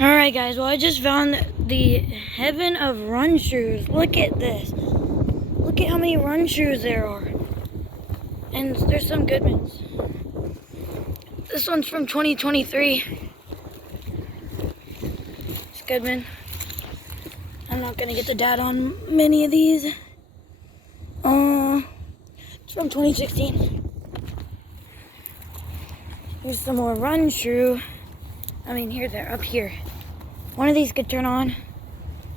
Alright guys, well I just found the heaven of Runtru. Look at this. Look at how many Runtru there are. And there's some Goodmans. This one's from 2023. It's Goodman. I'm not gonna get the data on many of these. It's from 2016. Here's some more Runtru. I mean, here they're up here. One of these could turn on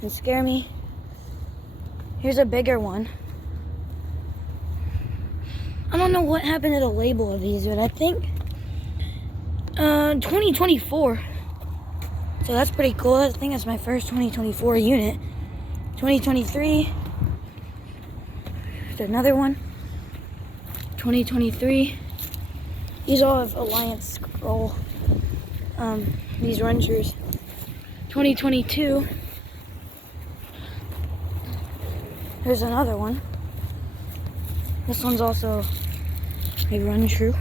and scare me. Here's a bigger one. I don't know what happened to the label of these, but I think 2024. So that's pretty cool. I think that's my first 2024 unit. 2023. There's another one. 2023. These all have Alliance scroll. These Runtrus. 2022. There's another one. This one's also a Runtru.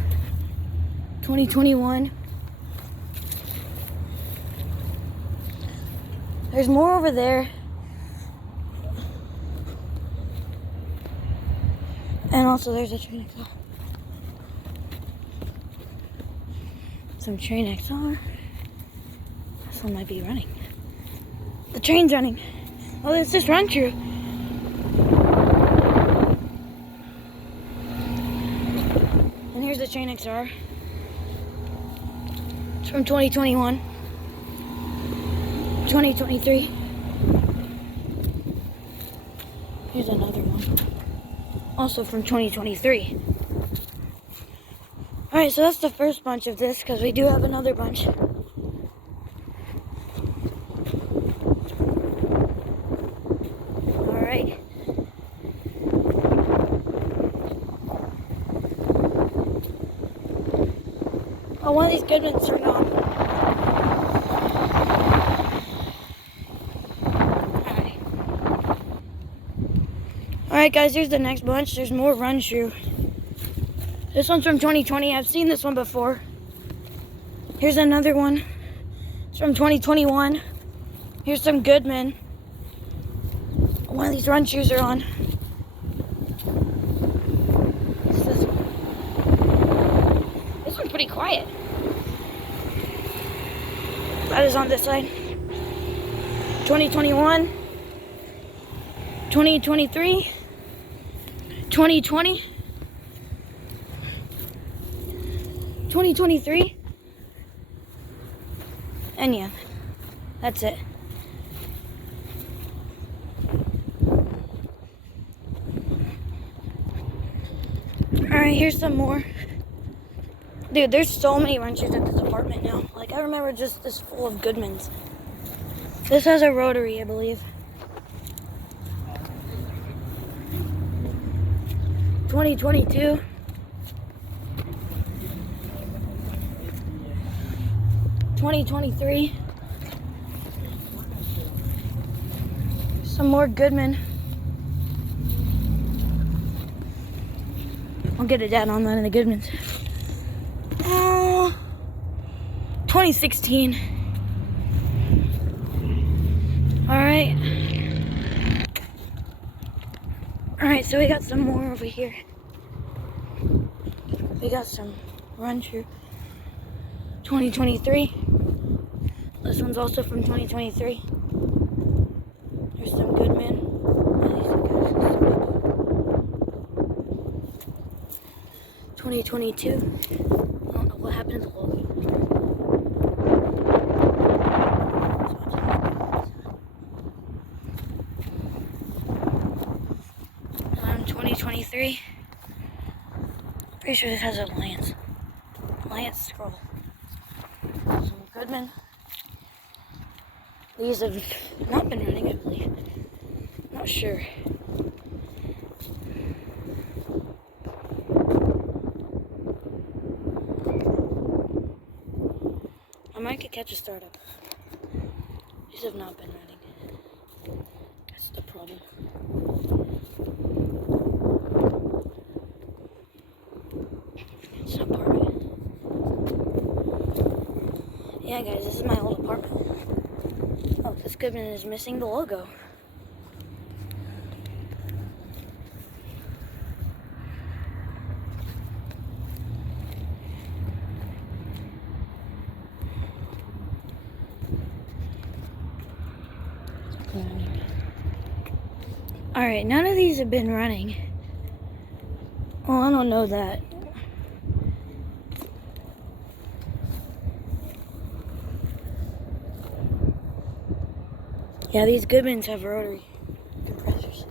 2021. There's more over there. And also there's a Trane XR. Some Trane XR. This one might be running. The train's running. Oh, it's just Runtru. And here's the Trane XR. It's from 2021. 2023. Here's another one. Also from 2023. Alright, so that's the first bunch of this, because we do have another bunch. Alright. Oh, one of these Goodmans turned on. Alright guys, here's the next bunch. There's more Runtru. This one's from 2020. I've seen this one before. Here's another one. It's from 2021. Here's some Goodman. One of these Runtrus are on. What's this one? This one's pretty quiet. That is on this side. 2021. 2023. 2020. 2023. And yeah, that's it. Alright, here's some more. Dude, there's so many Runtrus at this apartment now. Like, I remember just this full of Goodmans. This has a rotary, I believe. 2022. 2023. Some more Goodman. I'll get it down on one of the Goodmans. 2016. Alright. Alright, so we got some more over here. We got some Runtru. 2023. This one's also from 2023. There's some Goodman. 2022. I don't know what happened to the logo. 2023. Pretty sure this has Alliance scroll. Some Goodman. These have not been running, I believe. Not sure. I might could catch a startup. These have not been running. That's the problem. It's an apartment. Yeah, guys, this is my old apartment. Goodman is missing the logo. Alright, none of these have been running. Well, I don't know that. Yeah, these Goodmans have rotary compressors.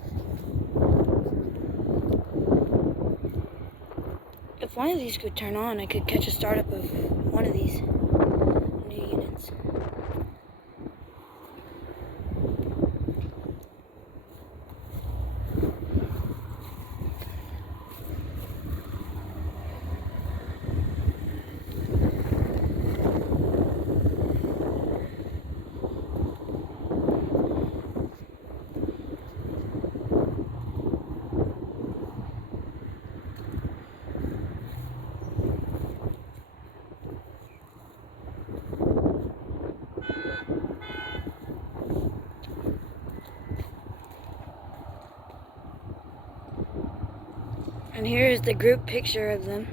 If one of these could turn on, I could catch a startup of one of these new units. And here is the group picture of them.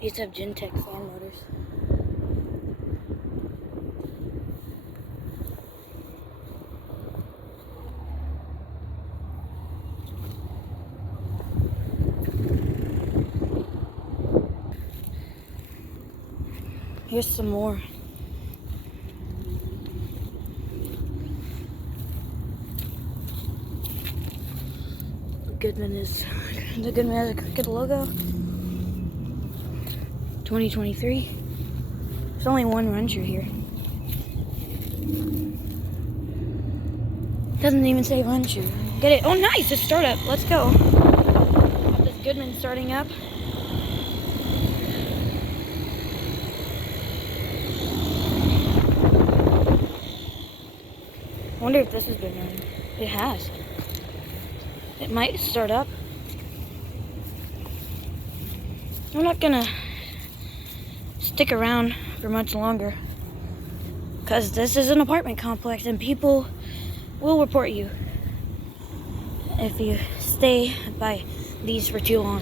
These have Gentech fan motors. Here's some more. The Goodman has a crooked logo. 2023. There's only one Runtru here. Doesn't even say Runtru. Get it? Oh, nice! It's startup. Let's go. This Goodman starting up. I wonder if this has been running. It has. It might start up. I'm not gonna stick around for much longer because this is an apartment complex and people will report you if you stay by these for too long.